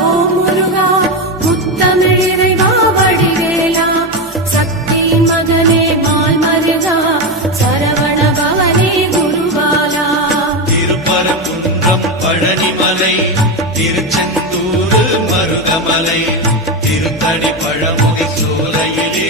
ஓம் முருகா முத்தமிழ் இறைவா வடிவேலா சக்தியின் மகனே மால் மருகா சரவண பவனே குருபாலா. திருப்பரங்குன்றம் பழனிமலை திருச்செந்தூர் மருகமலை திருத்தடி பழமுகை சோலையிலே